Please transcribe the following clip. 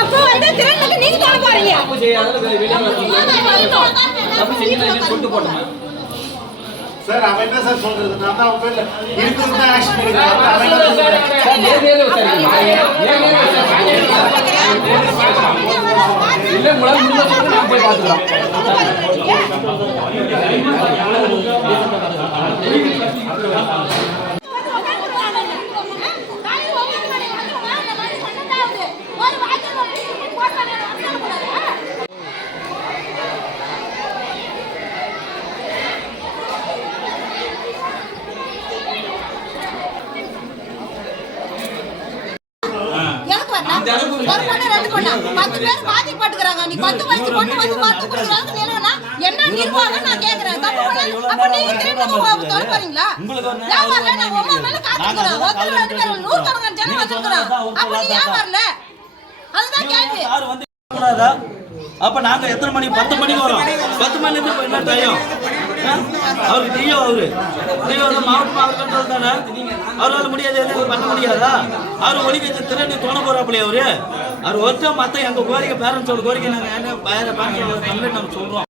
அப்போ வந்து திறனுக்கு நீங்க தோண போறீங்க. தப்பு செய்யாத தப்பு செய்யணும் சொல்லிட்டு போட்டோம். சார் அவன் என்ன சார் சொல்றது? நான் தான் அவங்க பேர்ல இருக்குன்னு ஆக்ஷன் எடுக்கிறேன். இல்ல முளை முன்ன சொல்லிட்டு நான் போய் பார்த்துக்கலாம். ஒரு பொண்ணு ரெண்டு பொண்ணு 10 பேர் பாதிக்கப்பட்டுக்கறாங்க. நீ 10 வயசு பொண்ணு வந்து மத்து குடுக்குறாங்க நிலவனா என்ன நிர்வாகம் நான் கேக்குறேன். அப்ப நீங்க திரும்ப தொட போறீங்களா? ஏன் வரல? நான் உங்க மேல காத்துக்கறேன். ஒருத்தர் ரெண்டு பேர் 100 கணக்கான ஜனம் வந்திருக்காங்க. அப்ப நீ ஏன் வரல? அதுதான் கேள்வி. யார் வந்து கூடாதா? அப்ப நாங்க எத்தனை மணி? 10 மணிக்கு வரோம். 10 மணில இருந்து என்ன டைம்? அவருக்கு தெரியும். அவரு மாவட்ட மாவட்டம் தானே. அவரால் முடியாது, எதுவும் பண்ண முடியாதா? அவர் ஒழிக்க திறன் தோண போறாப்புலையே அவரு. அவர் ஒருத்தர் மத்த எங்க கோரிக்கை பேரண்ட்ஸோட கோரிக்கை நாங்க கம்ப்ளைண்ட் நம்ம சொல்றோம்.